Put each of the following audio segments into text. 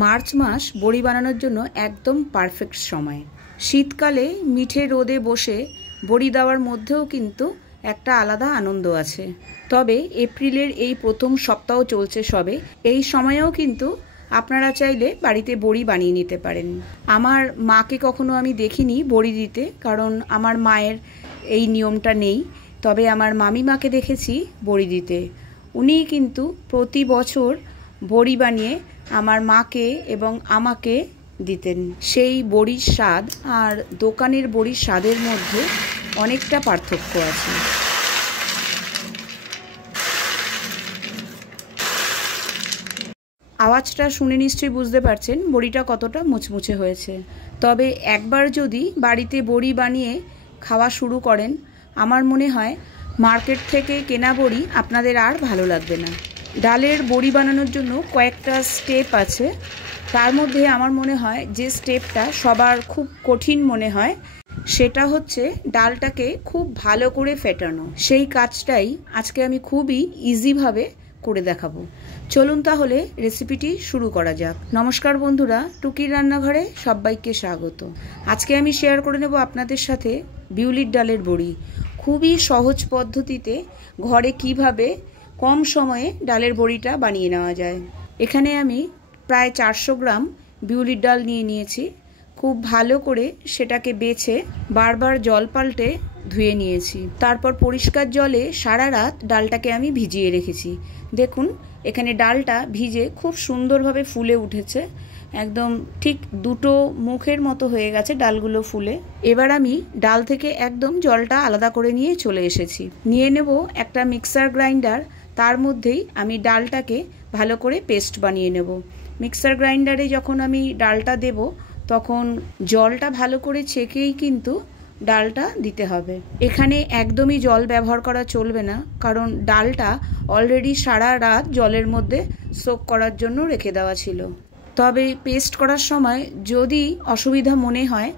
March মাস বড়ি বানানোর জন্য একদম পারফেক্ট সময়। শীতকালে মিঠে রোদে বসে বড়ি দেওয়ার মধ্যেও কিন্তু একটা আলাদা আনন্দ আছে। তবে এপ্রিলের এই প্রথম সপ্তাহ চলছে সবে, এই সময়েও কিন্তু আপনারা চাইলে বাড়িতে বড়ি বানিয়ে নিতে পারেন। আমার মাকে কখনো আমি দেখিনি বড়ি দিতে, কারণ আমার মায়ের এই নিয়মটা নেই। তবে আমার মামিমাকে দেখেছি বড়ি দিতে। উনি কিন্তু প্রতি বছর বড়ি বানিয়ে আমার মাকে এবং আমাকে দিতেন। সেই বড়ির স্বাদ আর দোকানের বড়ির স্বাদের মধ্যে অনেকটা পার্থক্য আছে। আওয়াজটা শুনে নিশ্চয়ই বুঝতে পারছেন বড়িটা কতটা মুচমুচে হয়েছে। তবে একবার যদি বাড়িতে বড়ি বানিয়ে খাওয়া শুরু করেন, আমার মনে হয় মার্কেট থেকে কেনা বড়ি আপনাদের আর ভালো লাগবে না। ডালের বড়ি বানানোর জন্য কয়েকটা স্টেপ আছে। তার মধ্যে আমার মনে হয় যে স্টেপটা সবার খুব কঠিন মনে হয়, সেটা হচ্ছে ডালটাকে খুব ভালো করে ফেটানো। সেই কাজটাই আজকে আমি খুবই ইজিভাবে করে দেখাবো। চলুন তাহলে রেসিপিটি শুরু করা যাক। নমস্কার বন্ধুরা, টুকির রান্নাঘরে সবাইকে স্বাগত। আজকে আমি শেয়ার করে নেব আপনাদের সাথে বিউলির ডালের বড়ি। খুবই সহজ পদ্ধতিতে ঘরে কিভাবে কম সময়ে ডালের বড়িটা বানিয়ে নেওয়া যায়। এখানে আমি প্রায় 400 গ্রাম বিউলির ডাল নিয়ে নিয়েছি। খুব ভালো করে সেটাকে বেছে বারবার জল পাল্টে ধুয়ে নিয়েছি। তারপর পরিষ্কার জলে সারা রাত ডালটাকে আমি ভিজিয়ে রেখেছি। দেখুন এখানে ডালটা ভিজে খুব সুন্দরভাবে ফুলে উঠেছে, একদম ঠিক দুটো মুখের মতো হয়ে গেছে ডালগুলো ফুলে। এবার আমি ডাল থেকে একদম জলটা আলাদা করে নিয়ে চলে এসেছি। নিয়ে নেব একটা মিক্সার গ্রাইন্ডার, তার মধ্যেই আমি ডালটাকে ভালো করে পেস্ট বানিয়ে নেব। মিক্সার গ্রাইন্ডারে যখন আমি ডালটা দেব তখন জলটা ভালো করে ছেঁকেই কিন্তু ডালটা দিতে হবে। এখানে একদমই জল ব্যবহার করা চলবে না, কারণ ডালটা অলরেডি সারা রাত জলের মধ্যে সোক করার জন্য রেখে দেওয়া ছিল। তবে পেস্ট করার সময় যদি অসুবিধা মনে হয়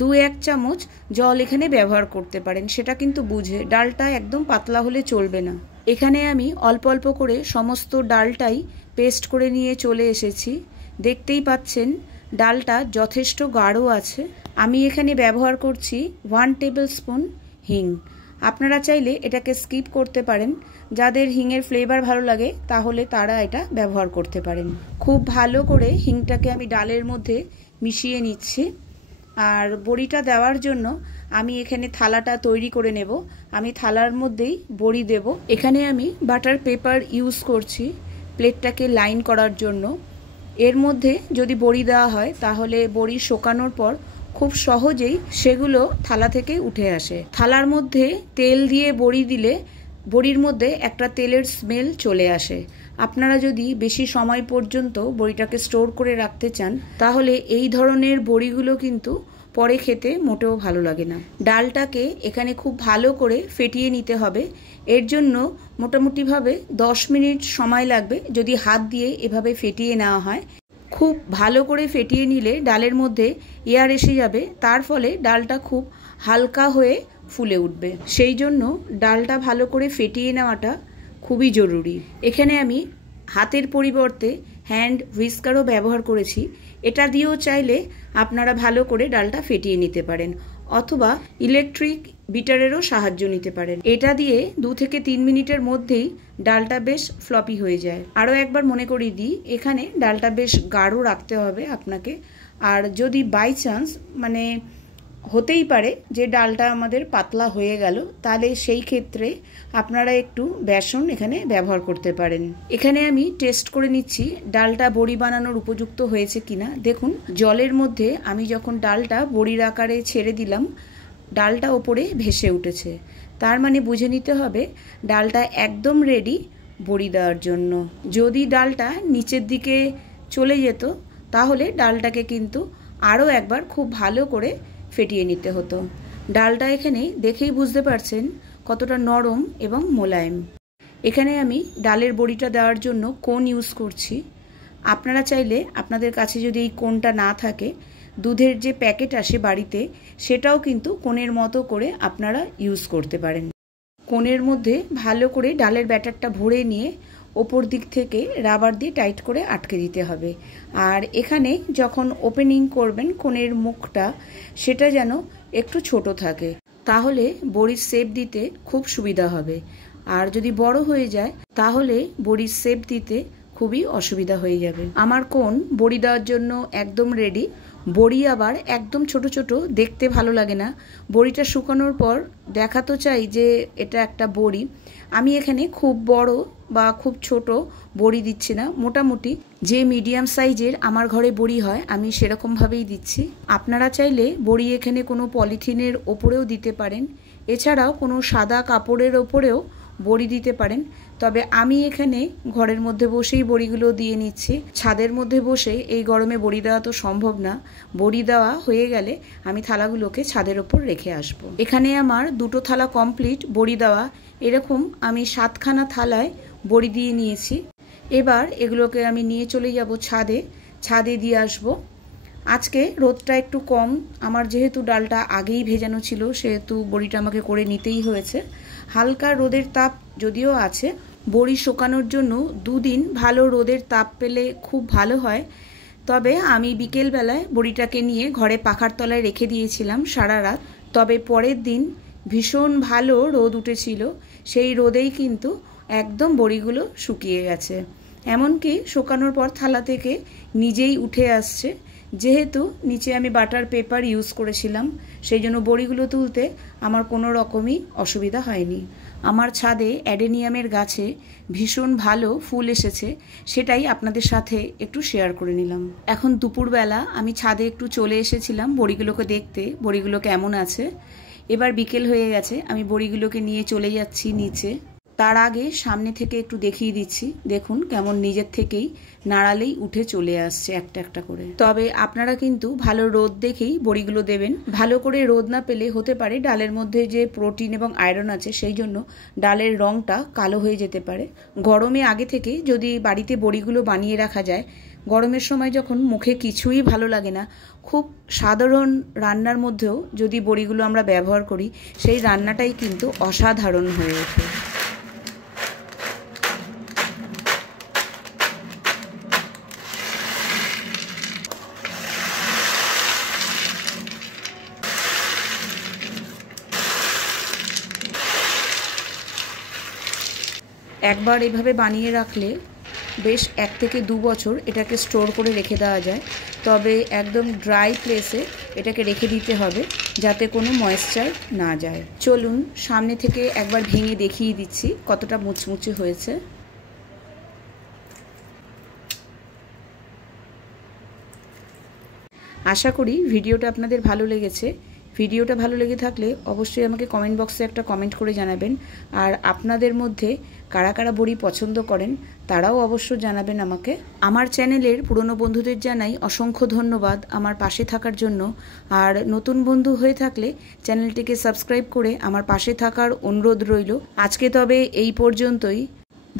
2-1 চামচ জল এখানে ব্যবহার করতে পারেন, সেটা কিন্তু বুঝে। ডালটা একদম পাতলা হলে চলবে না। এখানে আমি অল্প অল্প করে সমস্ত ডালটাই পেস্ট করে নিয়ে চলে এসেছি। দেখতেই পাচ্ছেন ডালটা যথেষ্ট গাঢ় আছে। আমি এখানে ব্যবহার করছি 1 টেবিল স্পুন হিং। আপনারা চাইলে এটাকে স্কিপ করতে পারেন। যাদের হিংয়ের ফ্লেভার ভালো লাগে তাহলে তারা এটা ব্যবহার করতে পারেন। খুব ভালো করে হিংটাকে আমি ডালের মধ্যে মিশিয়ে নিচ্ছি। আর বড়িটা দেওয়ার জন্য আমি এখানে থালাটা তৈরি করে নেব। আমি থালার মধ্যেই বড়ি দেব। এখানে আমি বাটার পেপার ইউজ করছি প্লেটটাকে লাইন করার জন্য। এর মধ্যে যদি বড়ি দেওয়া হয় তাহলে বড়ি শুকানোর পর খুব সহজেই সেগুলো থালা থেকে উঠে আসে। থালার মধ্যে তেল দিয়ে বড়ি দিলে বড়ির মধ্যে একটা তেলের স্মেল চলে আসে। আপনারা যদি বেশি সময় পর্যন্ত বড়িটাকে স্টোর করে রাখতে চান তাহলে এই ধরনের বড়িগুলো কিন্তু পরে খেতে মোটেও ভালো লাগে না। ডালটাকে এখানে খুব ভালো করে ফেটিয়ে নিতে হবে। এর জন্য মোটামুটিভাবে 10 মিনিট সময় লাগবে যদি হাত দিয়ে এভাবে ফেটিয়ে নেওয়া হয়। খুব ভালো করে ফেটিয়ে নিলে ডালের মধ্যে এয়ার এসে যাবে, তার ফলে ডালটা খুব হালকা হয়ে ফুলে উঠবে। সেই জন্য ডালটা ভালো করে ফেটিয়ে নেওয়াটা খুবই জরুরি। এখানে আমি হাতের পরিবর্তে হ্যান্ড হুইস্কারও ব্যবহার করেছি। এটা দিয়েও চাইলে আপনারা ভালো করে ডালটা ফেটিয়ে নিতে পারেন, অথবা ইলেকট্রিক বিটারেরও সাহায্য নিতে পারেন। এটা দিয়ে 2 থেকে 3 মিনিটের মধ্যেই ডালটা বেশ ফ্লপি হয়ে যায়। আরও একবার মনে করিয়ে দিই, এখানে ডালটা বেশ গাঢ় রাখতে হবে আপনাকে। আর যদি বাই চান্স হতেই পারে যে ডালটা আমাদের পাতলা হয়ে গেল, তাহলে সেই ক্ষেত্রে আপনারা একটু বেসন এখানে ব্যবহার করতে পারেন। এখানে আমি টেস্ট করে নিচ্ছি ডালটা বড়ি বানানোর উপযুক্ত হয়েছে কিনা। দেখুন জলের মধ্যে আমি যখন ডালটা বড়ির আকারে ছেড়ে দিলাম, ডালটা ওপরে ভেসে উঠেছে। তার মানে বুঝে নিতে হবে ডালটা একদম রেডি বড়ি দেওয়ার জন্য। যদি ডালটা নিচের দিকে চলে যেত তাহলে ডালটাকে কিন্তু আরও একবার খুব ভালো করে ফেটিয়ে নিতে হতো। ডালটা এখানে দেখেই বুঝতে পারছেন কতটা নরম এবং মোলায়েম। এখানে আমি ডালের বড়িটা দেওয়ার জন্য কোন ইউজ করছি। আপনারা চাইলে আপনাদের কাছে যদি এই কোনটা না থাকে, দুধের যে প্যাকেট আসে বাড়িতে সেটাও কিন্তু কোনের মতো করে আপনারা ইউজ করতে পারেন। কোনের মধ্যে ভালো করে ডালের ব্যাটারটা ভরে নিয়ে ওপর দিক থেকে রাবার দিয়ে টাইট করে আটকে দিতে হবে। আর এখানে যখন ওপেনিং করবেন কোণের মুখটা, সেটা যেন একটু ছোট থাকে, তাহলে বড়ির শেপ দিতে খুব সুবিধা হবে। আর যদি বড় হয়ে যায় তাহলে বড়ির শেপ দিতে খুবই অসুবিধা হয়ে যাবে। আমার কোণ বড়ি দেওয়ার জন্য একদম রেডি। বড়ি আবার একদম ছোট ছোট দেখতে ভালো লাগে না। বড়িটা শুকানোর পর দেখা তো চাই যে এটা একটা বড়ি। আমি এখানে খুব বড় বা খুব ছোট বড়ি দিচ্ছি না, মোটামুটি যে মিডিয়াম সাইজের আমার ঘরে বড়ি হয় আমি সেরকমভাবেই দিচ্ছি। আপনারা চাইলে বড়ি এখানে কোনো পলিথিনের ওপরেও দিতে পারেন, এছাড়াও কোনো সাদা কাপড়ের ওপরেও বড়ি দিতে পারেন। তবে আমি এখানে ঘরের মধ্যে বসেই বড়িগুলো দিয়ে নিচ্ছি। ছাদের মধ্যে বসে এই গরমে বড়ি দেওয়া তো সম্ভব না। বড়ি দেওয়া হয়ে গেলে আমি থালাগুলোকে ছাদের ওপর রেখে আসব। এখানে আমার 2টো থালা কমপ্লিট বড়ি দেওয়া। এরকম আমি 7খানা থালায় বড়ি দিয়ে নিয়েছি। এবার এগুলোকে আমি নিয়ে চলে যাব ছাদে দিয়ে আসব। আজকে রোদটা একটু কম, আমার যেহেতু ডালটা আগেই ভেজানো ছিল সেহেতু বড়িটা আমাকে করে নিতেই হয়েছে। হালকা রোদের তাপ যদিও আছে, বড়ি শুকানোর জন্য 2 দিন ভালো রোদের তাপ পেলে খুব ভালো হয়। তবে আমি বিকেলবেলায় বড়িটাকে নিয়ে ঘরে পাখার তলায় রেখে দিয়েছিলাম সারা রাত। তবে পরের দিন ভীষণ ভালো রোদ উঠেছিল, সেই রোদেই কিন্তু একদম বড়িগুলো শুকিয়ে গেছে। এমনকি শুকানোর পর থালা থেকে নিজেই উঠে আসছে। যেহেতু নিচে আমি বাটার পেপার ইউজ করেছিলাম, সেই জন্য বড়িগুলো তুলতে আমার কোনো রকমই অসুবিধা হয়নি। আমার ছাদে অ্যাডেনিয়ামের গাছে ভীষণ ভালো ফুল এসেছে, সেটাই আপনাদের সাথে একটু শেয়ার করে নিলাম। এখন দুপুরবেলা আমি ছাদে একটু চলে এসেছিলাম বড়িগুলোকে দেখতে, বড়িগুলো কেমন আছে। এবার বিকেল হয়ে গেছে, আমি বড়িগুলোকে নিয়ে চলে যাচ্ছি নিচে। তার আগে সামনে থেকে একটু দেখিয়ে দিচ্ছি, দেখুন কেমন নিজের থেকেই নাড়ালেই উঠে চলে আসছে একটা একটা করে। তবে আপনারা কিন্তু ভালো রোদ দেখেই বড়িগুলো দেবেন। ভালো করে রোদ না পেলে হতে পারে ডালের মধ্যে যে প্রোটিন এবং আয়রন আছে সেই জন্য ডালের রংটা কালো হয়ে যেতে পারে। গরমে আগে থেকে যদি বাড়িতে বড়িগুলো বানিয়ে রাখা যায়, গরমের সময় যখন মুখে কিছুই ভালো লাগে না, খুব সাধারণ রান্নার মধ্যেও যদি বড়িগুলো আমরা ব্যবহার করি, সেই রান্নাটাই কিন্তু অসাধারণ হয়ে ওঠে। একবার এভাবে বানিয়ে রাখলে বেশ 1 থেকে 2 বছর এটাকে স্টোর করে রেখে দেওয়া যায়। তবে একদম ড্রাই প্লেসে এটাকে রেখে দিতে হবে যাতে কোনো ময়েশ্চার না যায়। চলুন সামনে থেকে একবার ভেঙে দেখিয়ে দিচ্ছি কতটা মুচমুচে হয়েছে। আশা করি ভিডিওটা আপনাদের ভালো লেগেছে। ভিডিওটা ভালো লেগে থাকলে অবশ্যই আমাকে কমেন্ট বক্সে একটা কমেন্ট করে জানাবেন। আর আপনাদের মধ্যে কারা কারা বড়ি পছন্দ করেন তারাও অবশ্য জানাবেন আমাকে। আমার চ্যানেলের পুরনো বন্ধুদের জানাই অসংখ্য ধন্যবাদ আমার পাশে থাকার জন্য। আর নতুন বন্ধু হয়ে থাকলে চ্যানেলটিকে সাবস্ক্রাইব করে আমার পাশে থাকার অনুরোধ রইল। আজকে তবে এই পর্যন্তই।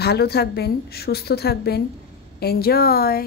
ভালো থাকবেন, সুস্থ থাকবেন। এনজয়।